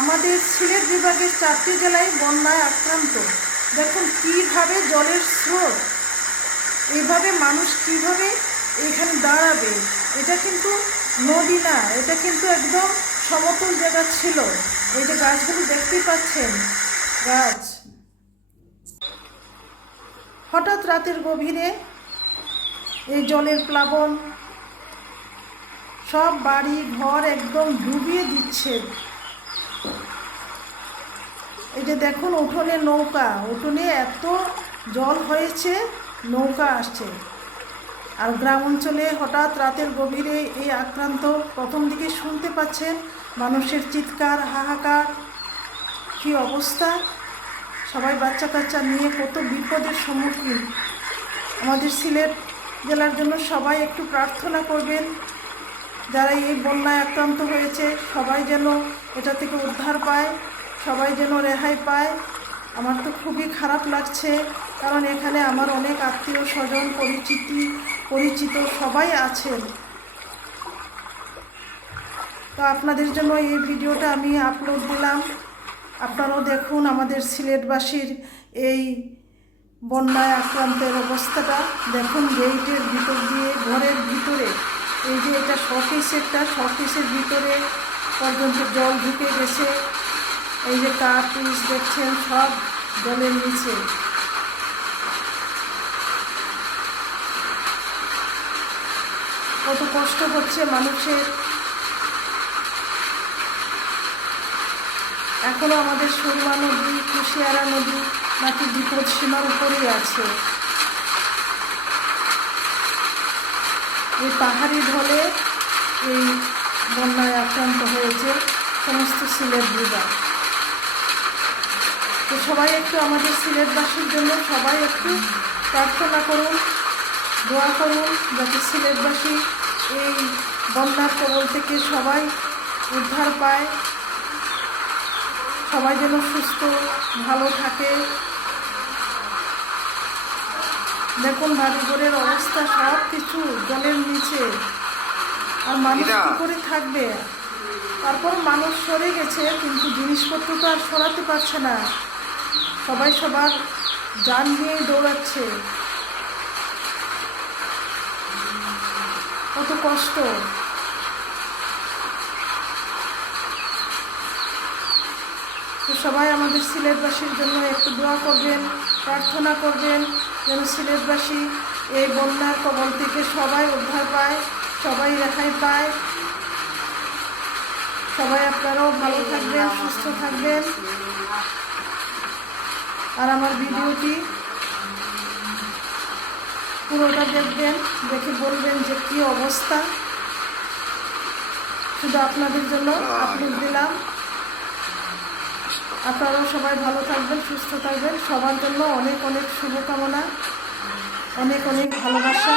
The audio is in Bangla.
আমাদের সিলেট বিভাগের চারটি জেলায় বন্যায় আক্রান্ত। দেখুন কীভাবে জলের স্রোত এইভাবে মানুষ কীভাবে এখানে দাঁড়াবে, এটা কিন্তু নদী না, এটা কিন্তু একদম সমতল জায়গা ছিল। এই যে গাছগুলো দেখতেই পাচ্ছেন, গাছ। হঠাৎ রাতের গভীরে এই জলের প্লাবন সব বাড়ি, ঘর একদম ডুবিয়ে দিচ্ছে। এই যে দেখুন, উঠোনে নৌকা। উঠোনে এত জল হয়েছে, নৌকা আসছে। আর গ্রাম অঞ্চলে হঠাৎ রাতের গভীরে এই আক্রান্ত প্রথম দিকে শুনতে পাচ্ছেন মানুষের চিৎকার, হাহাকার। কী অবস্থা? সবাই বাচ্চা কাচ্চা নিয়ে কত বিপদের সম্মুখীন। আমাদের সিলেট জেলার জন্য সবাই একটু প্রার্থনা করবেন। যারা এই বন্যায় আক্রান্ত হয়েছে, সবাই যেন এটা থেকে উদ্ধার পায়, সবাই যেন রেহাই পায়। আমার তো খুবই খারাপ লাগছে, কারণ এখানে আমার অনেক আত্মীয় স্বজন পরিচিতি, পরিচিত সবাই আছেন। তো আপনাদের জন্য এই ভিডিওটা আমি আপলোড দিলাম। আপনারাও দেখুন আমাদের সিলেটবাসীর এই বন্যায় আক্রান্তের অবস্থাটা। দেখুন গেইটের ভিতর দিয়ে, ঘরের ভিতরে। এই যে এটা শকেসেরটা শকেসের ভিতরে পর্যন্ত জল ঢুকে গেছে। এই যে পিস, দেখছেন, সব জলের নিচে। কত কষ্ট হচ্ছে মানুষের। এখনও আমাদের সুরমা নদী, কুশিয়ারা নদী নাকি বিপদ সীমার উপরেই আছে। এই পাহাড়ি ঢলে এই বন্যায় আক্রান্ত হয়েছে সমস্ত সিলেট বিভাগ। তো সবাই একটু আমাদের সিলেটবাসীর জন্য সবাই একটু প্রার্থনা করুন, দোয়া করুন যাতে সিলেটবাসী এই বন্যার কবল থেকে সবাই উদ্ধার পায়। সবাই যেন সুস্থ, ভালো থাকে। দেখুন বাড়িঘরের অবস্থা নিচে আর মানুষ করে থাকবে? তারপর মানুষ সরে গেছে কিন্তু জিনিসপত্র তো আর সরাতে পারছে না। সবাই সবার যান নিয়েই দৌড়াচ্ছে। কত কষ্ট। তো সবাই আমাদের সিলেটবাসীর জন্য একটু দোয়া করবেন প্রার্থনা করবেন যেন সিলেটবাসী এই বন্যার কবল থেকে সবাই উদ্ধার পায় সবাই রেখাই পায়। সবাই আপনারাও ভালো থাকবেন সুস্থ থাকবেন। আর আমার ভিডিওটি পুরোটা দেখবেন দেখে বলবেন যে কী অবস্থা। শুধু আপনাদের জন্য আপলোড দিলাম। আপনারাও সবাই ভালো থাকবেন সুস্থ থাকবেন। সবার জন্য অনেক অনেক শুভকামনা অনেক অনেক ভালোবাসা।